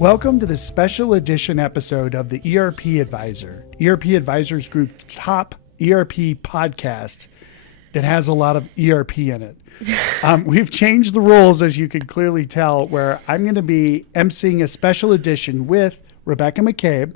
Welcome to the special edition episode of the ERP Advisor, ERP Advisors Group's top ERP podcast that has a lot of ERP in it. We've changed the rules, as you can clearly tell, where I'm going to be emceeing a special edition with Rebekah McCabe,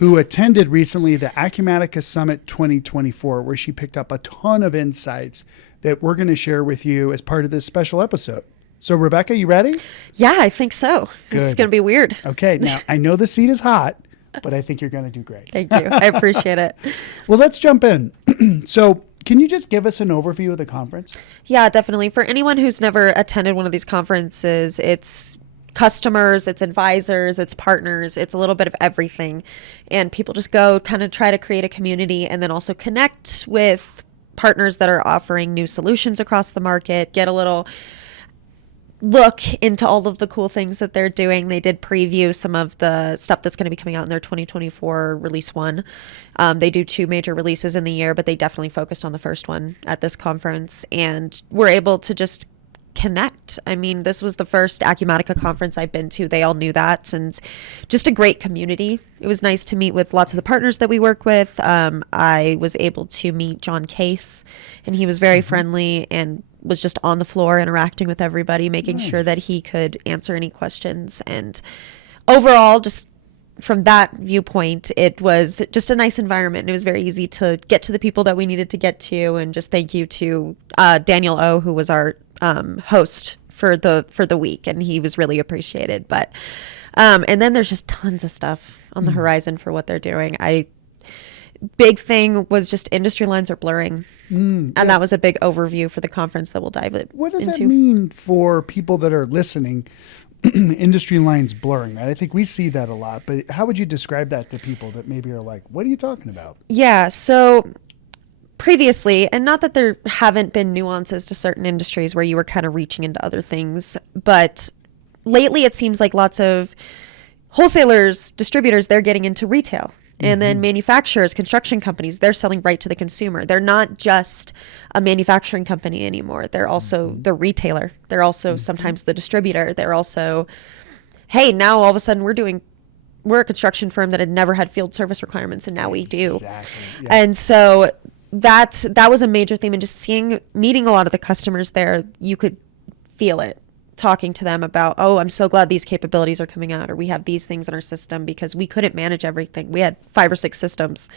who attended recently the Acumatica Summit 2024, where she picked up a ton of insights that we're going to share with you as part of this special episode. So, Rebekah, you ready? Yeah, I think so. This is going to be weird. Okay, now I know the seat is hot, but I think you're going to do great. Thank you. I appreciate it. Well, let's jump in. So, can you just give us an overview of the conference? Yeah, definitely. For anyone who's never attended one of these conferences, it's customers, it's advisors, it's partners, it's a little bit of everything. And people just go kind of try to create a community and then also connect with partners that are offering new solutions across the market, get a little look into all of the cool things that they're doing. They did preview some of the stuff that's going to be coming out in their 2024 release one. They do two major releases in the year, but they definitely focused on the first one at this conference, and we're able to just connect. I mean, this was the first Acumatica conference I've been to. They all knew that, and just a great community. It was nice to meet with lots of the partners that we work with. I was able to meet John Case, and he was very friendly and was just on the floor interacting with everybody, making sure that he could answer any questions. And overall, just from that viewpoint, it was just a nice environment. And it was very easy to get to the people that we needed to get to. And just thank you to Daniel O, who was our host for the week, and he was really appreciated. But and then there's just tons of stuff on the horizon for what they're doing. Big thing was just industry lines are blurring. And that was a big overview for the conference that we'll dive into. What does that mean for people that are listening? Industry lines blurring, right? I think we see that a lot, but how would you describe that to people that maybe are like, what are you talking about? Yeah, so previously, and not that there haven't been nuances to certain industries where you were kind of reaching into other things, but lately it seems like lots of wholesalers, distributors, they're getting into retail. And then manufacturers, construction companies, they're selling right to the consumer. They're not just a manufacturing company anymore. They're also the retailer. They're also sometimes the distributor. They're also, hey, now all of a sudden we're a construction firm that had never had field service requirements, and now we do. Exactly. Yeah. And so that was a major theme. And just meeting a lot of the customers there, you could feel it. Talking to them about, oh, I'm so glad these capabilities are coming out, or we have these things in our system, because we couldn't manage everything. We had 5 or 6 systems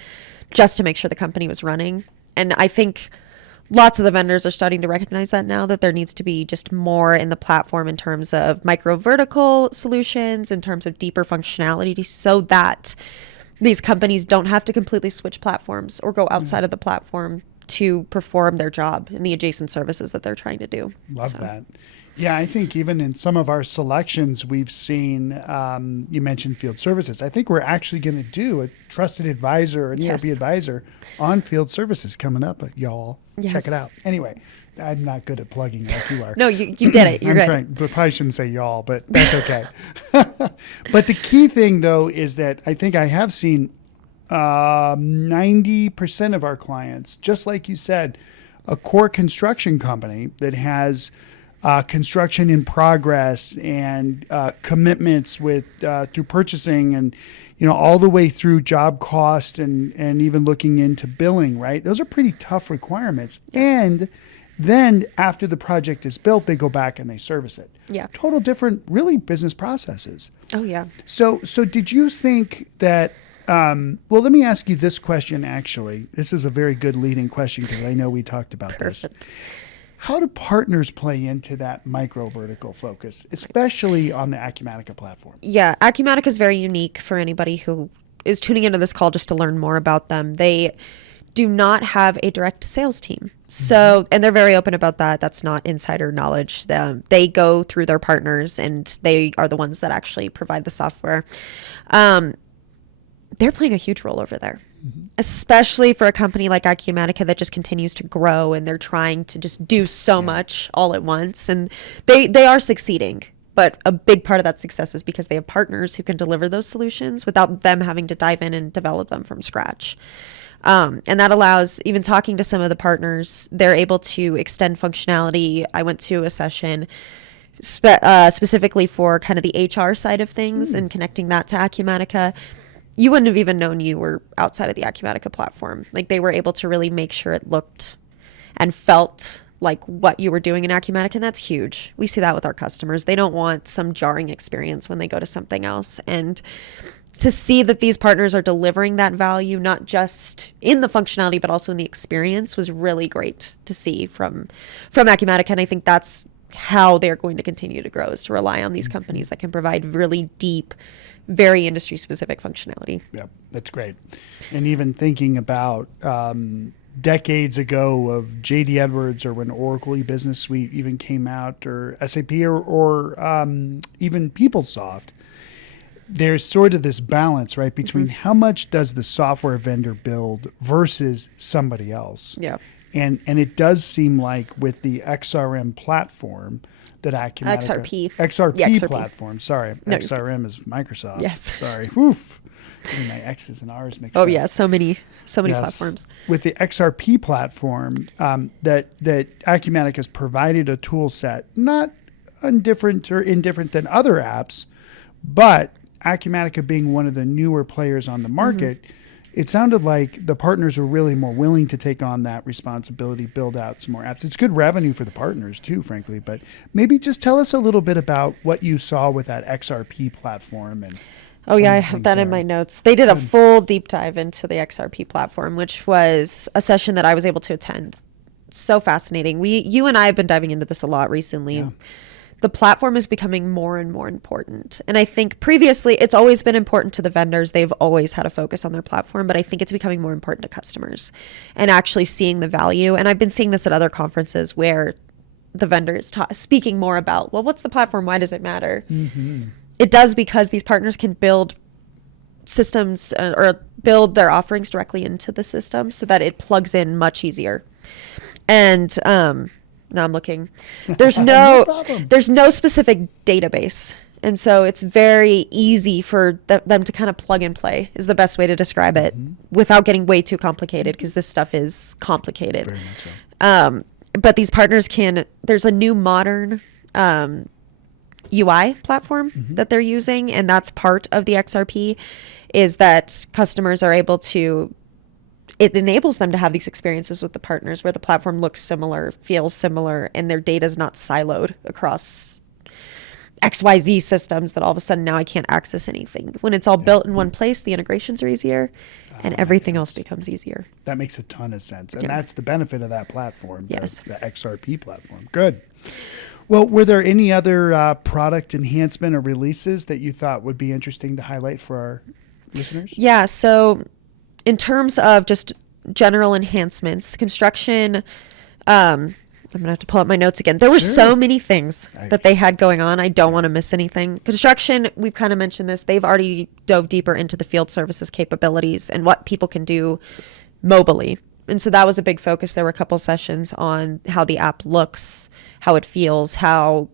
just to make sure the company was running. And I think lots of the vendors are starting to recognize that now, that there needs to be just more in the platform in terms of micro vertical solutions, in terms of deeper functionality, so that these companies don't have to completely switch platforms or go outside of the platform to perform their job in the adjacent services that they're trying to do. Love that. Yeah, I think even in some of our selections, we've seen, you mentioned field services. I think we're actually going to do a trusted advisor, an ERP advisor on field services coming up, y'all. Yes. Check it out. Anyway, I'm not good at plugging like you are. No, you did it. You're good. But probably shouldn't say y'all, but that's okay. But the key thing, though, is that I think I have seen 90% of our clients, just like you said, a core construction company that has construction in progress and commitments with through purchasing, and all the way through job cost and even looking into billing, right? Those are pretty tough requirements. And then after the project is built, they go back and they service it. Yeah. Total different, really, business processes. Oh, yeah. So did you think that well, let me ask you this question, actually. This is a very good leading question, because I know we talked about this. How do partners play into that micro vertical focus, especially on the Acumatica platform? Yeah, Acumatica is very unique for anybody who is tuning into this call just to learn more about them. They do not have a direct sales team. So, and they're very open about that. That's not insider knowledge. They go through their partners, and they are the ones that actually provide the software. They're playing a huge role over there, especially for a company like Acumatica that just continues to grow, and they're trying to just do so much all at once. And they are succeeding, but a big part of that success is because they have partners who can deliver those solutions without them having to dive in and develop them from scratch. And that allows, even talking to some of the partners, they're able to extend functionality. I went to a session specifically for kind of the HR side of things and connecting that to Acumatica, you wouldn't have even known you were outside of the Acumatica platform. Like, they were able to really make sure it looked and felt like what you were doing in Acumatica, and that's huge. We see that with our customers. They don't want some jarring experience when they go to something else. And to see that these partners are delivering that value, not just in the functionality, but also in the experience, was really great to see from Acumatica. And I think that's how they're going to continue to grow, is to rely on these companies that can provide really deep, very industry specific functionality. Yep, that's great. And even thinking about decades ago of JD Edwards, or when Oracle eBusiness Suite even came out, or SAP, or even PeopleSoft, there's sort of this balance, right, between how much does the software vendor build versus somebody else. Yeah. And it does seem like with the XRM platform that Acumatica... XRP platform, sorry. No, XRM is Microsoft. Yes. Sorry. Woof. Getting my X's and R's mixed up. Oh, yeah. So many platforms. With the XRP platform, that Acumatica has provided a tool set, not indifferent than other apps, but Acumatica being one of the newer players on the market, it sounded like the partners were really more willing to take on that responsibility, build out some more apps. It's good revenue for the partners too, frankly, but maybe just tell us a little bit about what you saw with that XRP platform. And I have that in my notes. They did a full deep dive into the XRP platform, which was a session that I was able to attend. So fascinating. You and I have been diving into this a lot recently. Yeah. The platform is becoming more and more important. And I think previously it's always been important to the vendors. They've always had a focus on their platform, but I think it's becoming more important to customers and actually seeing the value. And I've been seeing this at other conferences where the vendor is speaking more about, well, what's the platform? Why does it matter? It does, because these partners can build systems or build their offerings directly into the system so that it plugs in much easier. And, now I'm looking. There's no specific database. And so it's very easy for them to kind of plug and play is the best way to describe it without getting way too complicated, because this stuff is complicated. Very much so. But these partners there's a new modern UI platform that they're using. And that's part of the XRP, is that customers are able to, it enables them to have these experiences with the partners where the platform looks similar, feels similar, and their data is not siloed across XYZ systems that all of a sudden now I can't access anything. When it's all built in one place, the integrations are easier and everything else becomes easier. That makes a ton of sense. And that's the benefit of that platform, yes. the XRP platform. Good. Well, were there any other product enhancement or releases that you thought would be interesting to highlight for our listeners? Yeah, so in terms of just general enhancements, construction, I'm going to have to pull up my notes again. There were so many things that they had going on. I don't want to miss anything. Construction, we've kind of mentioned this. They've already dove deeper into the field services capabilities and what people can do mobily. And so that was a big focus. There were a couple sessions on how the app looks, how it feels, how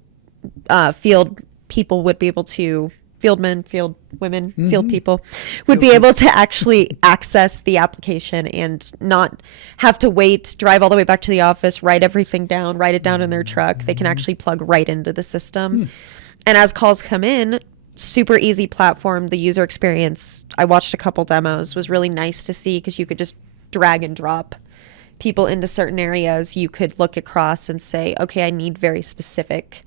field people would be able to, fieldmen, field women, field people would be able to actually access the application and not have to wait, drive all the way back to the office, write everything down, write it down in their truck. They can actually plug right into the system. And as calls come in, super easy platform. The user experience, I watched a couple demos, was really nice to see, because you could just drag and drop people into certain areas. You could look across and say, okay, I need very specific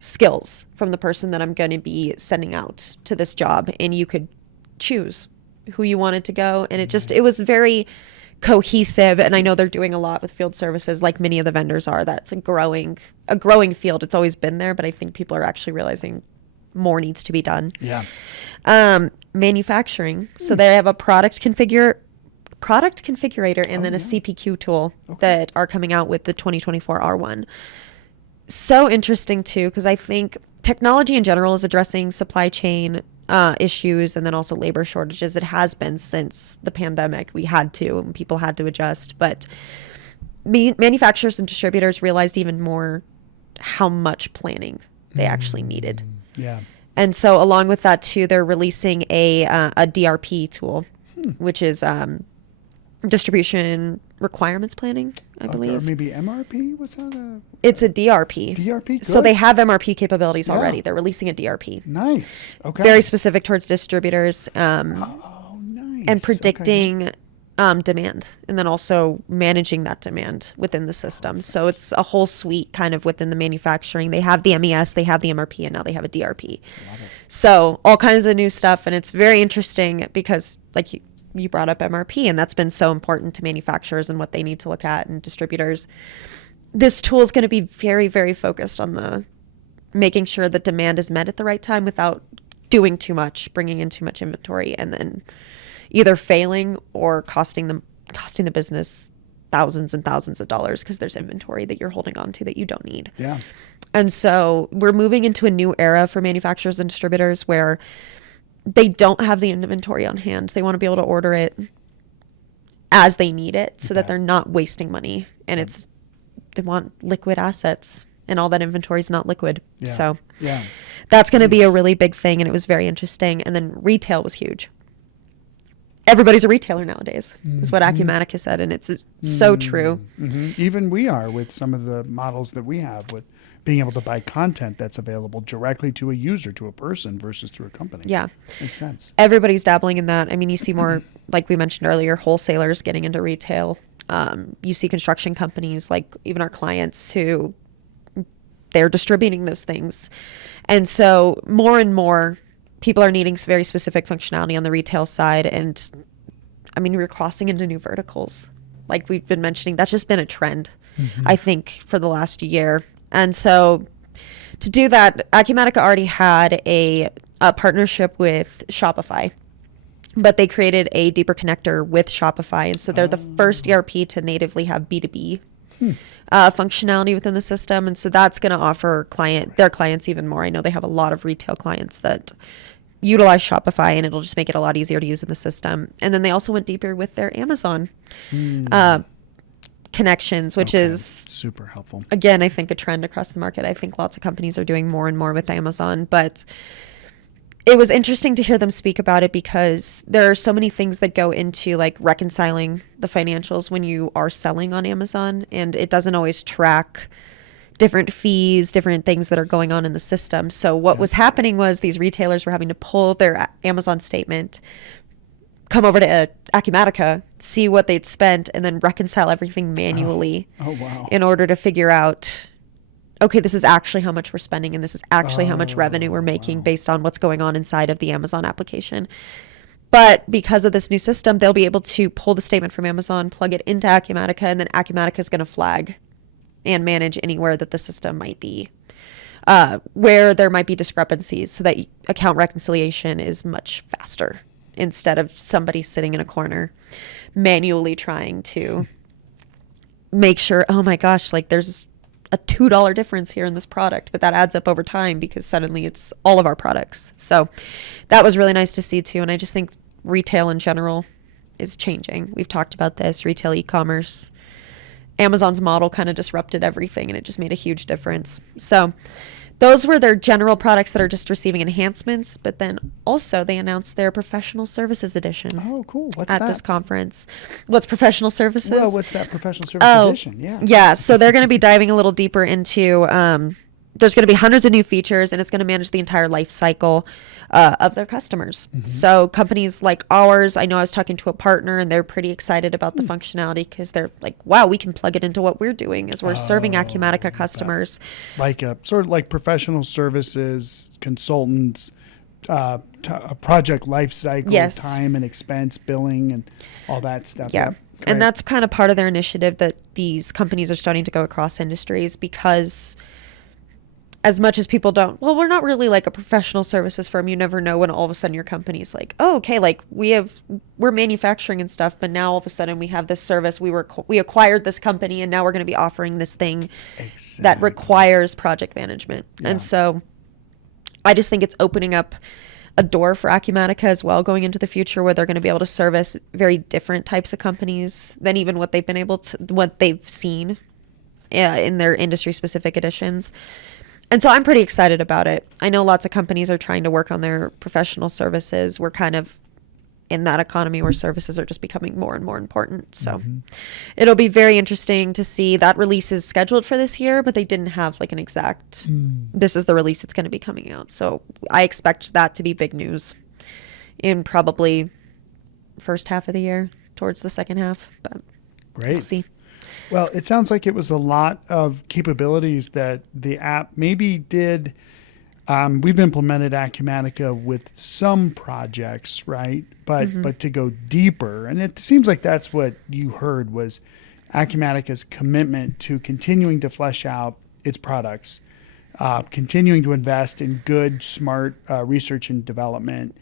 skills from the person that I'm going to be sending out to this job, and you could choose who you wanted to go. And it was very cohesive. And I know they're doing a lot with field services, like many of the vendors are. That's a growing field. It's always been there, but I think people are actually realizing more needs to be done. Yeah. Manufacturing. So they have a product configurator and then a CPQ tool that are coming out with the 2024 R1. So interesting too, because I think technology in general is addressing supply chain issues and then also labor shortages. It has been since the pandemic. People had to adjust, but manufacturers and distributors realized even more how much planning they actually needed. Yeah. And so along with that too, they're releasing a DRP tool, which is distribution requirements planning, I Or believe. maybe MRP? What's that? It's a DRP. DRP? So they Good. have MRP capabilities Yeah. already. They're releasing a DRP. Nice. Okay. Very specific towards distributors. Oh, nice. And Okay. predicting demand, and then also managing that demand within the system. So it's a whole suite kind of within the manufacturing. They have the MES, they have the MRP, and now they have a DRP. Love it. So all kinds of new stuff, and it's very interesting because like you brought up MRP, and that's been so important to manufacturers and what they need to look at and distributors. This tool is going to be very, very focused on the making sure that demand is met at the right time without doing too much, bringing in too much inventory, and then either failing or costing the business thousands and thousands of dollars because there's inventory that you're holding on to that you don't need. Yeah. And so we're moving into a new era for manufacturers and distributors where they don't have the inventory on hand. They want to be able to order it as they need it so that they're not wasting money. And they want liquid assets, and all that inventory is not liquid. Yeah. So Yeah. that's going to be a really big thing, and it was very interesting. And then retail was huge. Everybody's a retailer nowadays, is what Acumatica said, and it's so true. Mm-hmm. Even we are with some of the models that we have with being able to buy content that's available directly to a user, to a person versus through a company. Yeah. Makes sense. Everybody's dabbling in that. I mean, you see more, like we mentioned earlier, wholesalers getting into retail. You see construction companies, like even our clients, who they're distributing those things. And so more and more people are needing very specific functionality on the retail side. And I mean, we're crossing into new verticals. Like we've been mentioning, that's just been a trend, I think, for the last year. And so to do that, Acumatica already had a partnership with Shopify, but they created a deeper connector with Shopify. And so they're the first ERP to natively have B2B functionality within the system. And so that's going to offer their clients even more. I know they have a lot of retail clients that utilize Shopify, and it'll just make it a lot easier to use in the system. And then they also went deeper with their Amazon connections, which is super helpful. Again, I think a trend across the market. I think lots of companies are doing more and more with Amazon, but it was interesting to hear them speak about it because there are so many things that go into like reconciling the financials when you are selling on Amazon, and it doesn't always track different fees, different things that are going on in the system. So what was happening was these retailers were having to pull their Amazon statement, come over to Acumatica, see what they'd spent, and then reconcile everything manually in order to figure out, okay, this is actually how much we're spending, and this is actually how much revenue we're making based on what's going on inside of the Amazon application. But because of this new system, they'll be able to pull the statement from Amazon, plug it into Acumatica, and then Acumatica is going to flag and manage anywhere that the system might be, where there might be discrepancies, so that account reconciliation is much faster instead of somebody sitting in a corner manually trying to make sure, oh my gosh, like there's a $2 difference here in this product, but that adds up over time because suddenly it's all of our products. So that was really nice to see too. And I just think retail in general is changing. We've talked about this, retail e-commerce. Amazon's model kind of disrupted everything, and it just made a huge difference. So those were their general products that are just receiving enhancements, but then also they announced their professional services edition. Oh, cool. What's at that? this conference. What's professional services? Well, what's that professional service edition? Yeah. Yeah. So they're going to be diving a little deeper into, there's going to be hundreds of new features, and it's going to manage the entire life cycle of their customers. So companies like ours, I know I was talking to a partner, and they're pretty excited about the functionality because they're like, wow, we can plug it into what we're doing as we're serving Acumatica customers. Like a sort of like professional services, consultants, a project life cycle, time and expense billing, and all that stuff. Yeah. Great. And that's kind of part of their initiative that these companies are starting to go across industries, because as much as people don't, well, we're not really like a professional services firm. You never know when all of a sudden your company's like, oh, okay, like we're manufacturing and stuff, but now all of a sudden we have this service. We acquired this company, and now we're going to be offering this thing that requires project management. Yeah. And so I just think it's opening up a door for Acumatica as well going into the future, where they're going to be able to service very different types of companies than even what they've seen in their industry specific editions. And so I'm pretty excited about it. I know lots of companies are trying to work on their professional services. We're kind of in that economy where services are just becoming more and more important. So it'll be very interesting to see. That release is scheduled for this year, but they didn't have like an exact, this is the release that's going to be coming out. So I expect that to be big news in probably first half of the year, towards the second half, but Great. we'll see. Well, it sounds like it was a lot of capabilities that the app maybe did. We've implemented Acumatica with some projects, right? But to go deeper, and it seems like that's what you heard was Acumatica's commitment to continuing to flesh out its products, continuing to invest in good, smart research and development,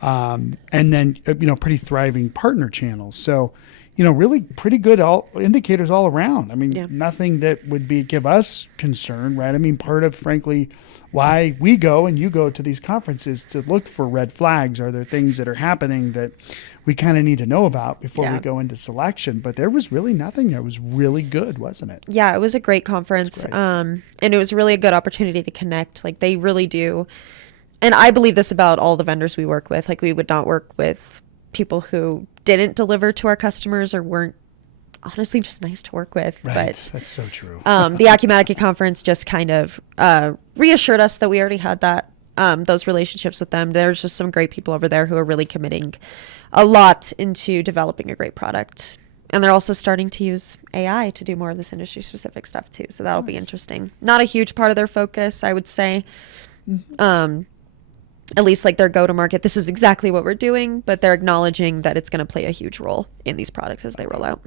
and then pretty thriving partner channels. So, really pretty good indicators all around. I mean, nothing that would give us concern, right? I mean, part of, frankly, why we go and you go to these conferences to look for red flags. Are there things that are happening that we kind of need to know about before we go into selection? But there was really nothing there. It was really good, wasn't it? Yeah, it was a great conference. Great. And it was really a good opportunity to connect. Like, they really do. And I believe this about all the vendors we work with. Like, we would not work with people who didn't deliver to our customers or weren't honestly just nice to work with. Right. But That's so true. the Acumatica conference just kind of reassured us that we already had those relationships with them. There's just some great people over there who are really committing a lot into developing a great product. And they're also starting to use AI to do more of this industry specific stuff too. So that'll be interesting. Not a huge part of their focus, I would say. At least like their go-to-market, this is exactly what we're doing, but they're acknowledging that it's going to play a huge role in these products as they roll out.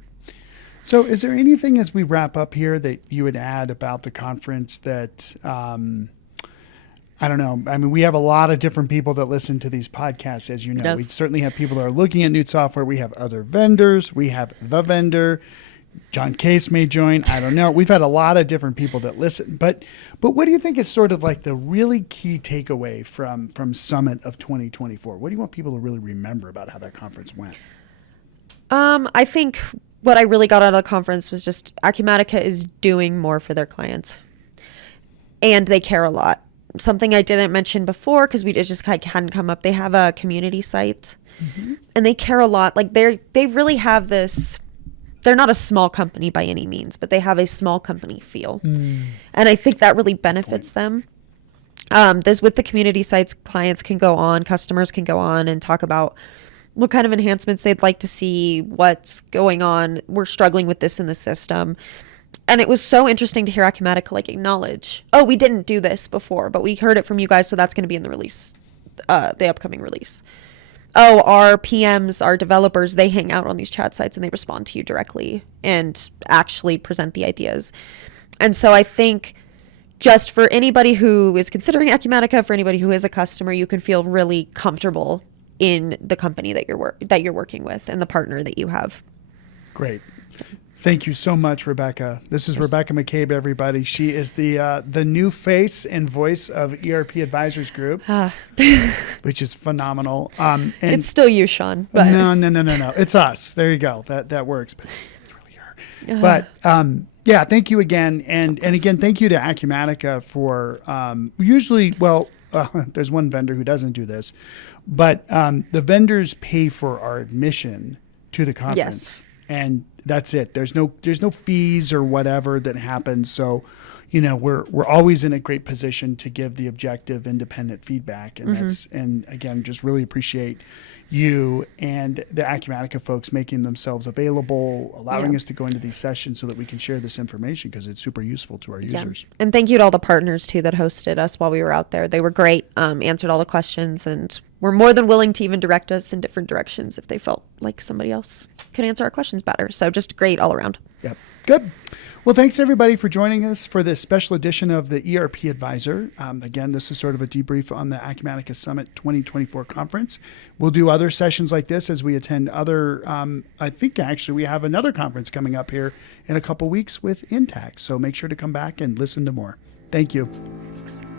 So is there anything as we wrap up here that you would add about the conference that, I don't know. I mean, we have a lot of different people that listen to these podcasts, as you know. Yes. We certainly have people that are looking at new software. We have other vendors. We have the vendor. John Case may join. I don't know. We've had a lot of different people that listen. But what do you think is sort of like the really key takeaway from Summit of 2024? What do you want people to really remember about how that conference went? I think what I really got out of the conference was just Acumatica is doing more for their clients. And they care a lot. Something I didn't mention before because it just hadn't come up. They have a community site and they care a lot. Like they really have this. They're not a small company by any means, but they have a small company feel. And I think that really benefits them. There's with the community sites, clients can go on, customers can go on and talk about what kind of enhancements they'd like to see, what's going on. We're struggling with this in the system. And it was so interesting to hear Acumatica acknowledge, oh, we didn't do this before, but we heard it from you guys, so that's going to be in the release, the upcoming release. Oh, our PMs, our developers, they hang out on these chat sites and they respond to you directly and actually present the ideas. And so I think just for anybody who is considering Acumatica, for anybody who is a customer, you can feel really comfortable in the company that you're working with and the partner that you have. Great. Thank you so much, Rebekah. This is Rebekah McCabe, everybody. She is the new face and voice of ERP Advisors Group, which is phenomenal. And it's still you, Shawn. But. No. It's us. There you go. That works. But it's really her. But yeah, thank you again. And again, thank you to Acumatica for usually, there's one vendor who doesn't do this, but the vendors pay for our admission to the conference. Yes. And that's it. There's no fees or whatever that happens. So, we're always in a great position to give the objective, independent feedback. And and again, just really appreciate you and the Acumatica folks making themselves available, allowing us to go into these sessions so that we can share this information because it's super useful to our users. And thank you to all the partners too that hosted us while we were out there. They were great, answered all the questions, and were more than willing to even direct us in different directions if they felt like somebody else could answer our questions better. So just great all around. Yep. Good. Well, thanks everybody for joining us for this special edition of the ERP Advisor. Again, this is sort of a debrief on the Acumatica Summit 2024 conference. We'll do other sessions like this as we attend other, I think actually we have another conference coming up here in a couple weeks with Intact. So make sure to come back and listen to more. Thank you. Thanks.